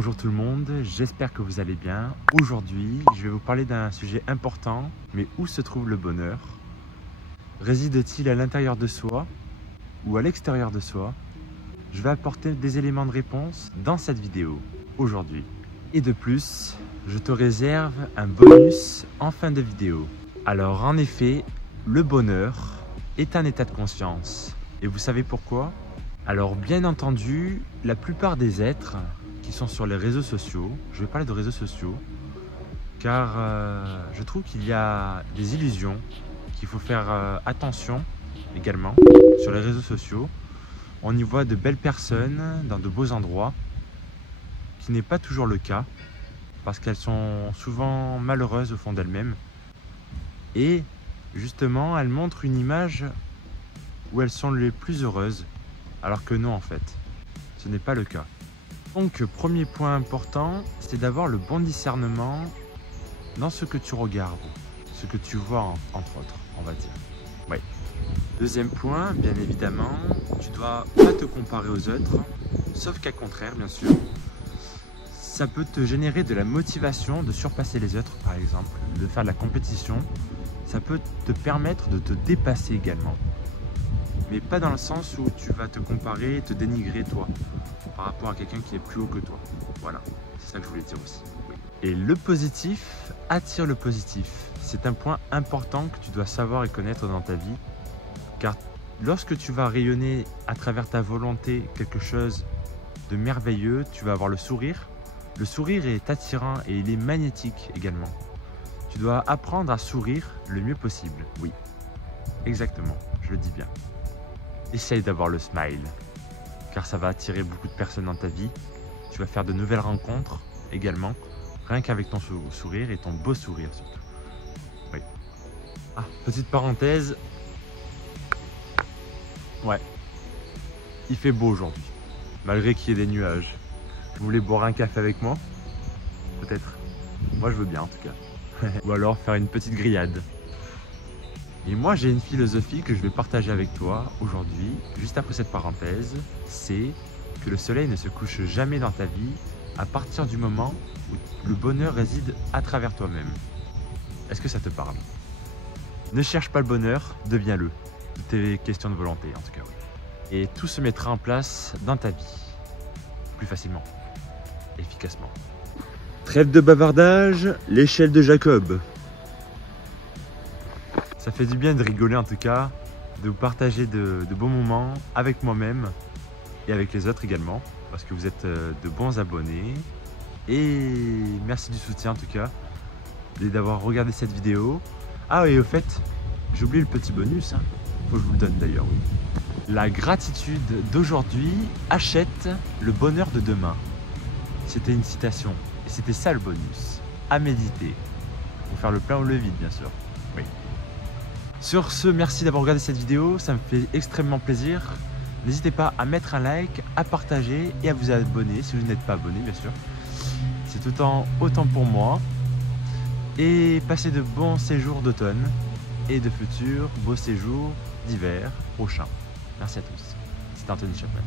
Bonjour tout le monde, j'espère que vous allez bien. Aujourd'hui, je vais vous parler d'un sujet important, mais où se trouve le bonheur? Réside-t-il à l'intérieur de soi ou à l'extérieur de soi? Je vais apporter des éléments de réponse dans cette vidéo, aujourd'hui. Et de plus, je te réserve un bonus en fin de vidéo. Alors en effet, le bonheur est un état de conscience. Et vous savez pourquoi? Alors bien entendu, la plupart des êtres qui sont sur les réseaux sociaux, je vais parler de réseaux sociaux, car je trouve qu'il y a des illusions, qu'il faut faire attention également sur les réseaux sociaux. On y voit de belles personnes dans de beaux endroits, qui n'est pas toujours le cas, parce qu'elles sont souvent malheureuses au fond d'elles-mêmes. Et justement, elles montrent une image où elles sont les plus heureuses, alors que non en fait, ce n'est pas le cas. Donc premier point important, c'est d'avoir le bon discernement dans ce que tu regardes, ce que tu vois entre autres, on va dire. Oui. Deuxième point, bien évidemment, tu dois pas te comparer aux autres, sauf qu'à contraire, bien sûr, ça peut te générer de la motivation de surpasser les autres, par exemple, de faire de la compétition. Ça peut te permettre de te dépasser également. Mais pas dans le sens où tu vas te comparer, te dénigrer toi, par rapport à quelqu'un qui est plus haut que toi. Voilà, c'est ça que je voulais dire aussi. Et le positif attire le positif. C'est un point important que tu dois savoir et connaître dans ta vie, car lorsque tu vas rayonner à travers ta volonté quelque chose de merveilleux, tu vas avoir le sourire. Le sourire est attirant et il est magnétique également. Tu dois apprendre à sourire le mieux possible. Oui, exactement, je le dis bien. Essaye d'avoir le smile, car ça va attirer beaucoup de personnes dans ta vie. Tu vas faire de nouvelles rencontres également, rien qu'avec ton sourire et ton beau sourire surtout. Oui. Ah, petite parenthèse. Ouais, il fait beau aujourd'hui, malgré qu'il y ait des nuages. Vous voulez boire un café avec moi? Peut-être. Moi je veux bien en tout cas. Ou alors faire une petite grillade. Et moi j'ai une philosophie que je vais partager avec toi aujourd'hui, juste après cette parenthèse, c'est que le soleil ne se couche jamais dans ta vie à partir du moment où le bonheur réside à travers toi-même. Est-ce que ça te parle? Ne cherche pas le bonheur, deviens-le. Tout est question de volonté en tout cas. Oui. Et tout se mettra en place dans ta vie, plus facilement, efficacement. Trêve de bavardage, l'échelle de Jacob. Ça fait du bien de rigoler en tout cas, de vous partager de bons moments avec moi-même et avec les autres également, parce que vous êtes de bons abonnés. Et merci du soutien en tout cas, et d'avoir regardé cette vidéo. Ah et au fait, j'ai oublié le petit bonus, hein. Faut que je vous le donne d'ailleurs, oui. La gratitude d'aujourd'hui achète le bonheur de demain. C'était une citation, et c'était ça le bonus, à méditer. Pour faire le plein ou le vide bien sûr, oui. Sur ce, merci d'avoir regardé cette vidéo, ça me fait extrêmement plaisir. N'hésitez pas à mettre un like, à partager et à vous abonner si vous n'êtes pas abonné bien sûr. C'est autant pour moi. Et passez de bons séjours d'automne et de futurs beaux séjours d'hiver prochains. Merci à tous. C'était Anthony Chapman.